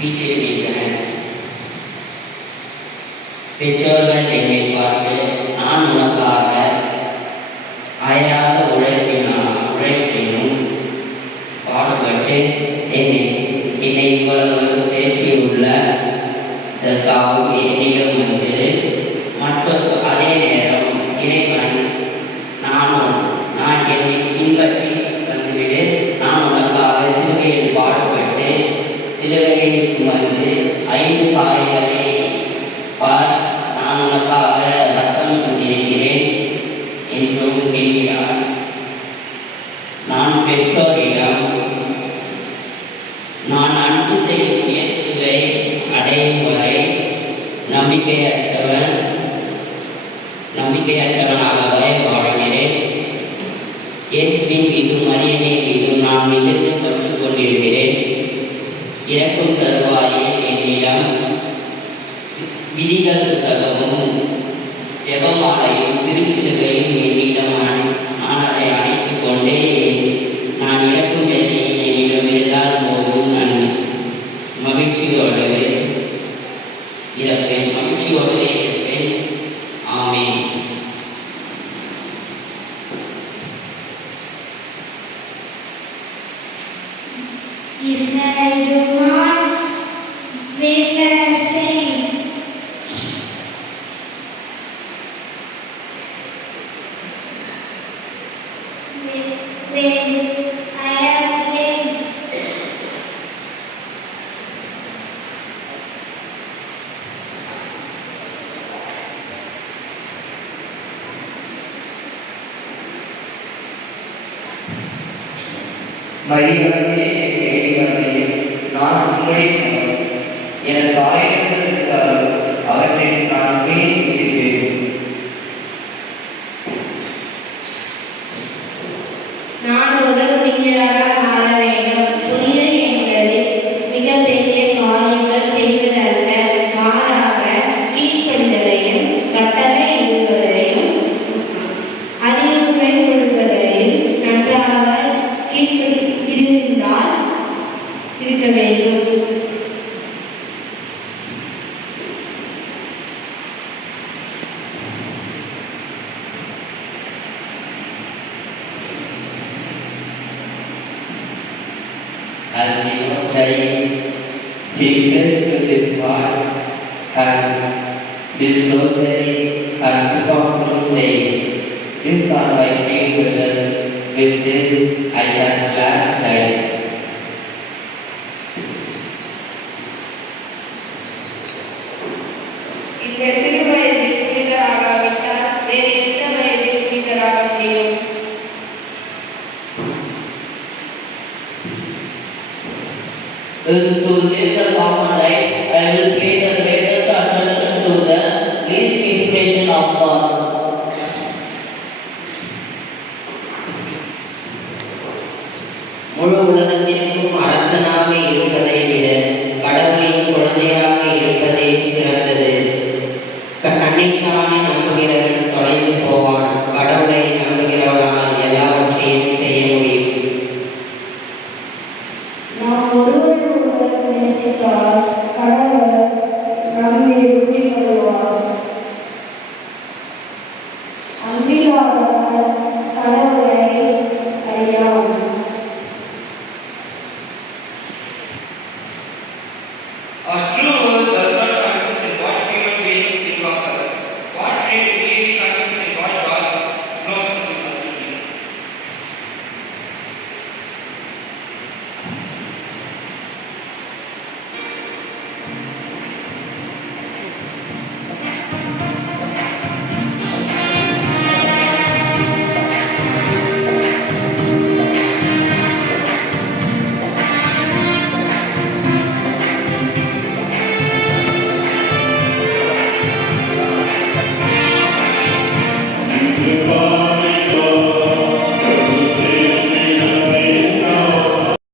पीछे गिर रहे हैं। पिक्चर में एक बात है आन होना ஐந்து காரியங்களை பார் நான் உனக்காக ரத்தம் சென்றிருக்கிறேன் என்றும் கேட்கிறார் நான் பெற்றோரிடம் நான் அன்பு செய்யும் இயேசுவை அடையும் வரை நம்பிக்கையற்றவன் நம்பிக்கையற்றவனாகவே வாழ்கிறேன். இயேசுவின் மீதும் அரியணை மீதும் நான் மிகுந்து கற்றுக்கொண்டிருக்கிறேன் விதிகளுக்காகவும் ஜெபமாலையும் திருச்சிலுவையும் என்னிடம் அணை- நான் கொண்டே நான் இறக்கும் வேலை என்னிடம் இருந்தால் போதும் நான் மகிழ்ச்சியோடு இறப்பேன் மகிழ்ச்சியோடு இருப்பேன் ஆமே If I do not make a மரியாதையே தேடிவரையே நான் உம்முடைய மகன். எனக்கு ஆயிரங்கள் அவற்றில் நான் மீன் As he was saying, he lives with his wife, and this rosary saying, and took off from saying, These are my anguishes, with this I shall glad die. In the is to live the common life and will pay the greatest attention to the least information of God. முழு உலகத்திற்கும் அரசனாக இருப்பதை விட கடவுளின் குழந்தையாக இருப்பதே சிறந்தது. தன்னைத்தானே நம்புகிறவன் தொலைந்து போவான். கடவுளை நம்புகிறவனால் எல்லாவற்றையும் செய்ய முடியும். நாம் ஒருவரும் நேசிப்பார் கணவர் நம்மை உறுதிப்படுவார். அன்பிலாக